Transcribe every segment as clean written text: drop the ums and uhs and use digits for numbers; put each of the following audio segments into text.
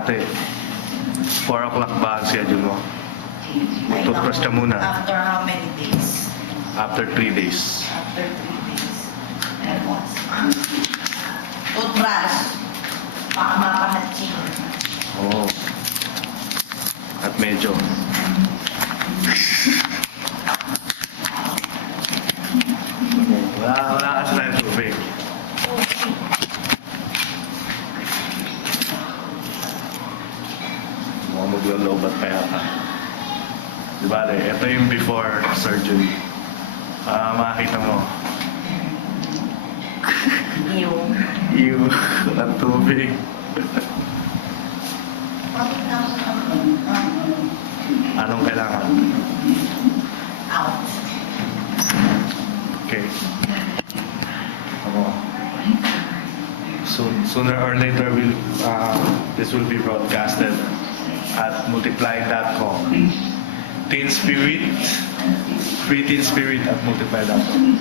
ate, 4 o'clock ba ang schedule mo? Toothbrush ka muna. After how many days? After 3 days. After 3 days. And once. Toothbrush. Baka mapahatching. Oo. At medyo. Wala kasi tayong tubig. Mukhang maglolobat pa yata. Diba, ito yung before surgery. Para makakita mo. Yung at tubig. Anong kailangan? Out. Okay. Ako. Sooner or later, this will be broadcasted at multiply.com. Teen Spirit, Free Teen Spirit at multiply.com.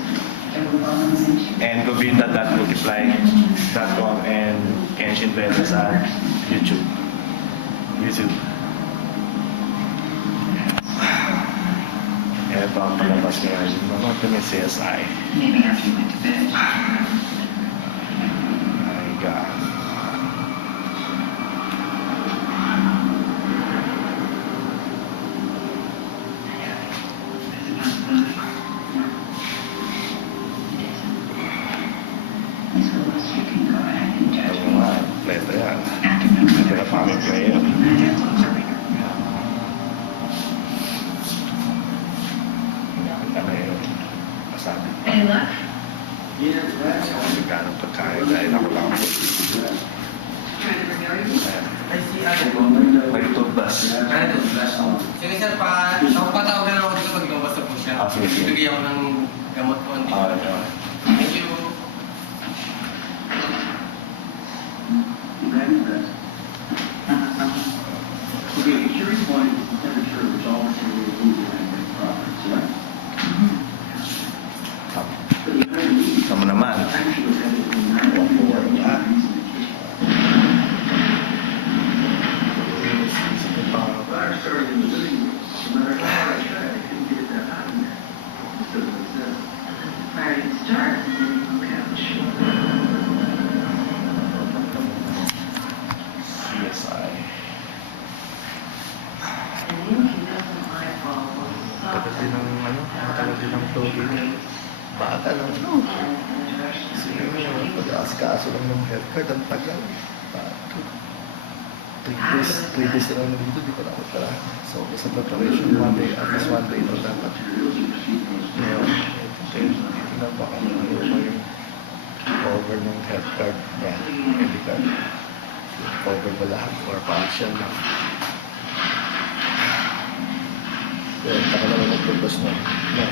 And Govinda.multiply.com and Kenshin Vedas at YouTube. Ito ang palabas ngayon. Manood kami CSI. Maybe after you went to bed. My God. You can go ahead and judge Ano me. nga, letra yan. After November Kaya pa kami player. 14th. Ano yun? Masabi. Any luck? Kasi gano'ng pagkain dahil ako lang. Trying to regard you? Ayan. Ay, si ano? May toothbrush. Ano to? Sige sir, patawag na ako dito pag lumabas na po siya. Ah, sige, sige. Bigyan ako ng gamot po. Okay. Thank you. Okay, insurance point is the temperature which all material moves around the property, correct? But the United States Tama naman. actually has it in 9 Fire started in the living room. No matter how hard I tried, I couldn't get it that hot in there. It doesn't exist. Fire didn't start. Couch. CSI. And you can know some eyeball was Matagal din ang matagal din ang tubig. Bata lang. Sino yung pag-aaskaso lang ng healthcare, ang tagal. 3 days na lang dito, di ko na pala. So, sa preparation, one day, at least one day na dapat. Ngayon, titignan ba kung ano yung cover ng health card niya, medical. Cover ba lahat or partial lang. Kaya, taka na lang mag-purpose na. No.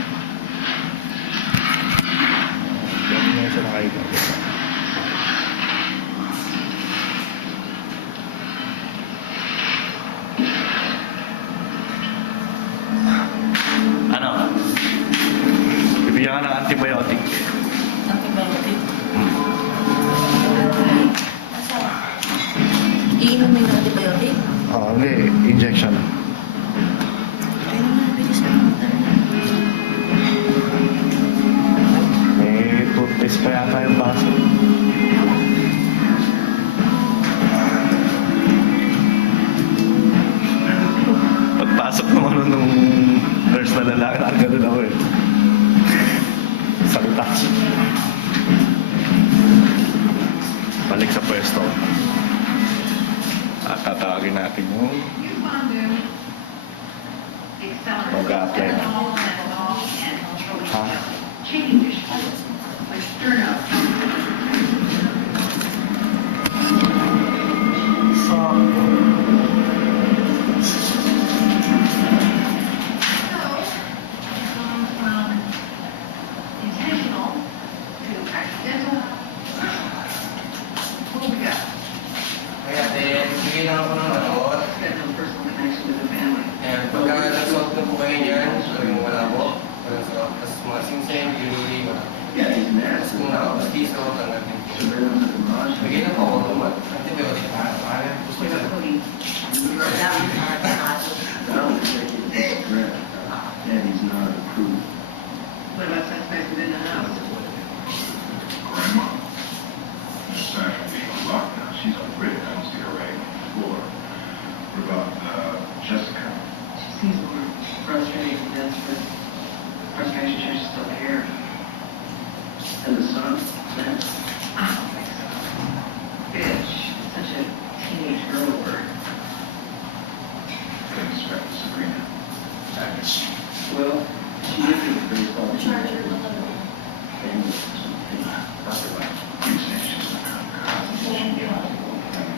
Ganun na siya nakailang. Ano? Bibigyan ka ng antibiotic. Antibiotic. Iinumin ng antibiotic? Hindi. Injection. Ay naman, bilis na naman. May toothpaste pa yata yung baso. Pagpasok ng nung nurse na lalaki, nakaganon ako eh. Salita. Balik sa pwesto. At tatawagin natin yung mag-a-apply na. Ha? Kaya din, bigyan lang ako ng gamot. Ayan, pagka nag-salt na po kayo dyan, sabi mo wala po. Walang salt. Tapos mga singseng, usually wala. Tapos kung nakapastiso, tanggapin po. Bigyan na po ako ng antibiotic. Gusto niya.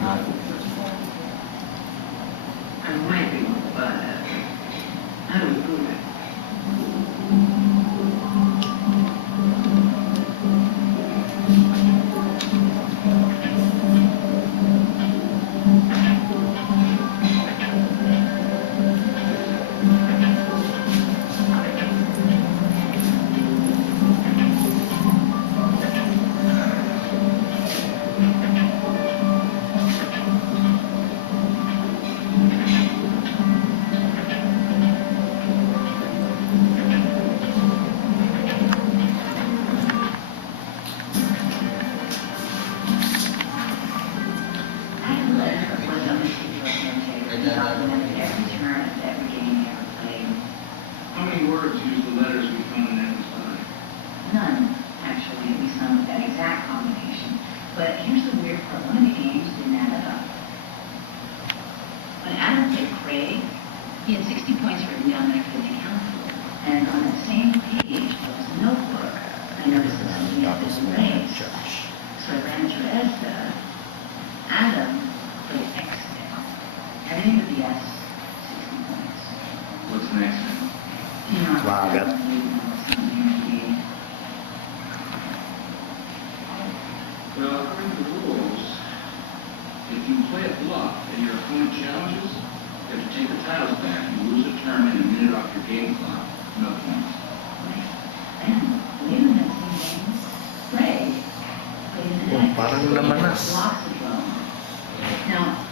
I'm wiping, but I don't do it. How many words use the letters we found in Adam's body? None, actually, at least none with that exact combination. But here's the weird part. One of the games didn't add it up. When Adam played Craig, he had 60 points written down there for the council. And on that same page, there was a notebook. I noticed that something had been erased. So I ran to Ezra. Adam played X down. Everything with the S, 60 points. What's next? You know, Wagat. Well, according to the rules, if you play a bluff and your opponent challenges, you have to take the tiles back. You lose a turn and a minute off your game clock. No points. And later in that same game, Ray played in the Oh, next parang namanas. blocks of drone. Now,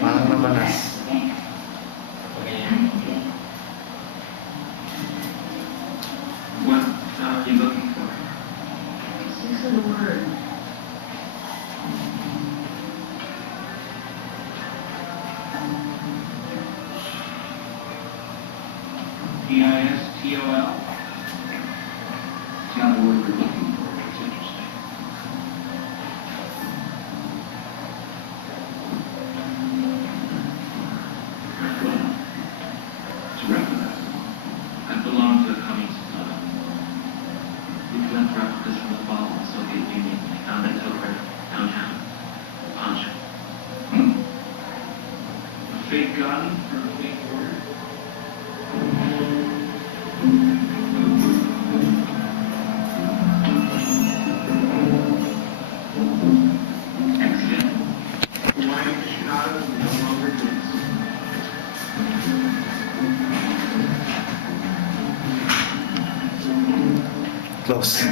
Parang namanas. What are you looking for? Six of the word. P-I-S-T-O-L? It's not the word we're looking for, but it's interesting. Well, it's a reference. I belong to the Cummings Club. We collected replicas from the fall of the Soviet Union. I found it over downtown. Pawn shop. A fake gun for a fake order? Accident. Why Chicago no longer exists. Close.